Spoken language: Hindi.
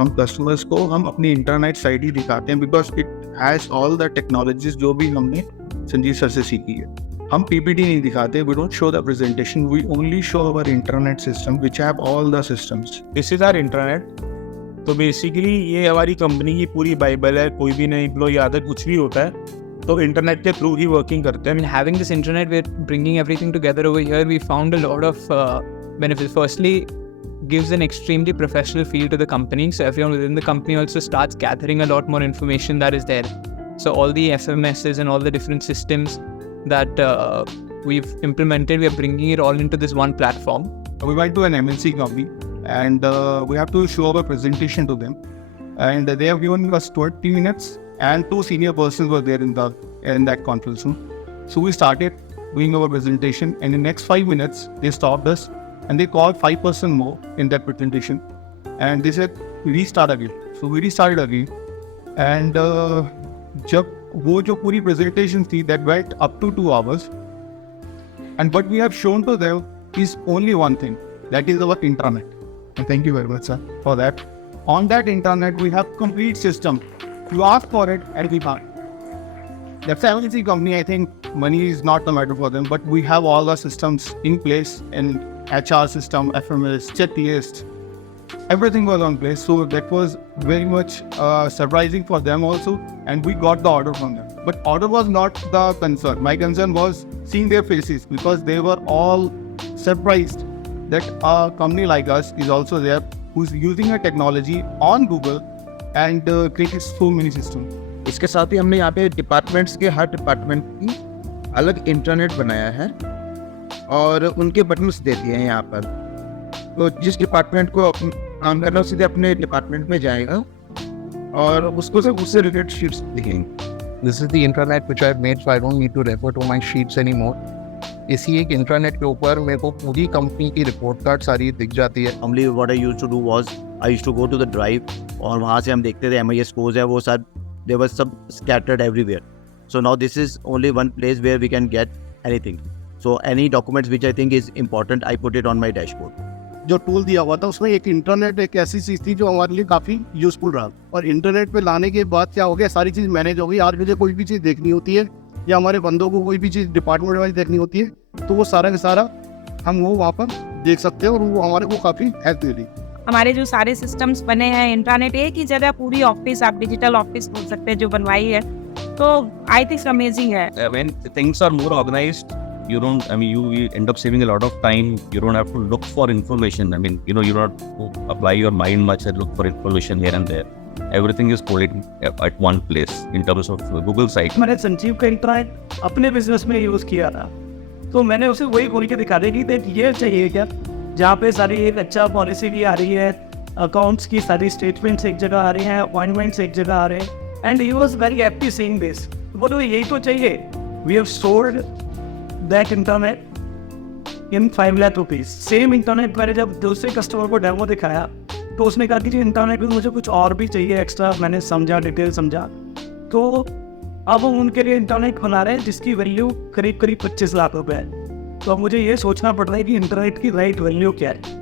हम कस्टमर्स को हम अपनी इंटरनेट साइट ही दिखाते हैं, because it has all the technologies जो भी हमने संजीव सर से सीखी है। हम पीपीटी नहीं दिखाते, we don't show the presentation, we only show our internet system which have all the systems. This is our internet. तो बेसिकली ये हमारी कंपनी की पूरी बाइबल है। कोई भी नई एम्प्लॉय या कुछ भी होता है तो इंटरनेट के थ्रू ही वर्किंग करते हैं। I mean, having this internet, we're bringing everything together over here. We found a lot of benefits. Firstly, gives an extremely professional feel to the company. So everyone within the company also starts gathering a lot more information that is there. So all the FMSs and all the different systems that we've implemented, we are bringing it all into this one platform. We went to an MNC company and we have to show our presentation to them, and they have given us 20 minutes and 2 senior persons were there in that conference room. So we started doing our presentation, and in the next 5 minutes they stopped us and they called 5% more in that presentation, and they said restart again. So we restarted again, and जब वो जो पूरी presentation थी that went up to 2 hours, and what we have shown to them is only one thing, that is our intranet. And thank you very much, sir, for that. On that intranet we have complete system. You ask for it and we can't. That's an MNC company. I think money is not the matter for them, but we have all the systems in place, and HR system, FMS, checklist, everything was on place. So that was very much surprising for them also, and we got the order from them. But order was not the concern. My concern was seeing their faces, because they were all surprised that a company like us is also there, who's using a technology on Google and created so many systems. इसके साथ ही हमने यहाँ पे डिपार्टमेंट्स के हर डिपार्टमेंट की अलग इंटरनेट बनाया है और उनके बटन्स दे दिए हैं यहाँ पर। तो जिस डिपार्टमेंट को काम करना है सीधे अपने डिपार्टमेंट में जाएगा और उसको सिर्फ उससे रिलेटेड शीट्स दिखेंगी। This is the intranet which I've made, so I don't need to refer to my sheets anymore. इसी एक इंटरनेट के ऊपर मेरे को पूरी कंपनी की रिपोर्ट कार्ड सारी दिख जाती है। Normally what I used to do was I used to go to the drive और वहाँ से हम देखते थे MIS scores है वो सब they were सब scattered everywhere. So now this is only one place where we can get anything. So any documents which I think is important, I put it on my dashboard. जो टूल दिया हुआ था उसमें एक इंटरनेट एक ऐसी चीज़ थी जो हमारे लिए काफ़ी यूज़फुल रहा, और इंटरनेट पे लाने के बाद क्या हो गया, सारी चीज़ मैनेज हो गई। आज मुझे कोई भी चीज़ देखनी होती है या हमारे बंदों को कोई भी चीज़ डिपार्टमेंट वाइज देखनी होती है तो वो सारा का सारा हम वो वहाँ पर देख सकते हैं, और वो हमारे को काफ़ी हेल्प दे रही। हमारे जो सारे सिस्टम्स बने हैं, इंटरनेट एक ही जगह पूरी ऑफिस, आप डिजिटल ऑफिस बोल सकते हैं जो बनवाई है, तो आई थिंक अमेजिंग है। When things are more organized, you end up saving a lot of time. You don't have to look for information. You don't have to apply your mind much and look for information here and there. Everything is pulled at one place in terms of Google site. मैंने संजीव का इंटरनेट अपने बिजनेस में यूज़ किया था, तो मैंने उसे वही खोल के दिखा दी कि ये चाहिए क्या, जहाँ पे सारी एक अच्छा पॉलिसी भी आ रही है, अकाउंट्स की सारी स्टेटमेंट्स एक जगह आ रही हैं, अपॉइंटमेंट्स एक जगह आ रहे हैं, and he was very happy seeing this. बोलो यही तो चाहिए। We have sold that internet in 5 lakh rupees. Same internet मैंने जब दूसरे कस्टमर को डेमो दिखाया तो उसने कहा कि इंटरनेट में मुझे कुछ और भी चाहिए एक्स्ट्रा। मैंने समझा, डिटेल समझा, तो अब हम उनके लिए इंटरनेट बना रहे हैं जिसकी वैल्यू करीब 25 लाख रुपए है। तो अब मुझे ये सोचना पड़ रहा है कि इंटरनेट की राइट वैल्यू क्या है।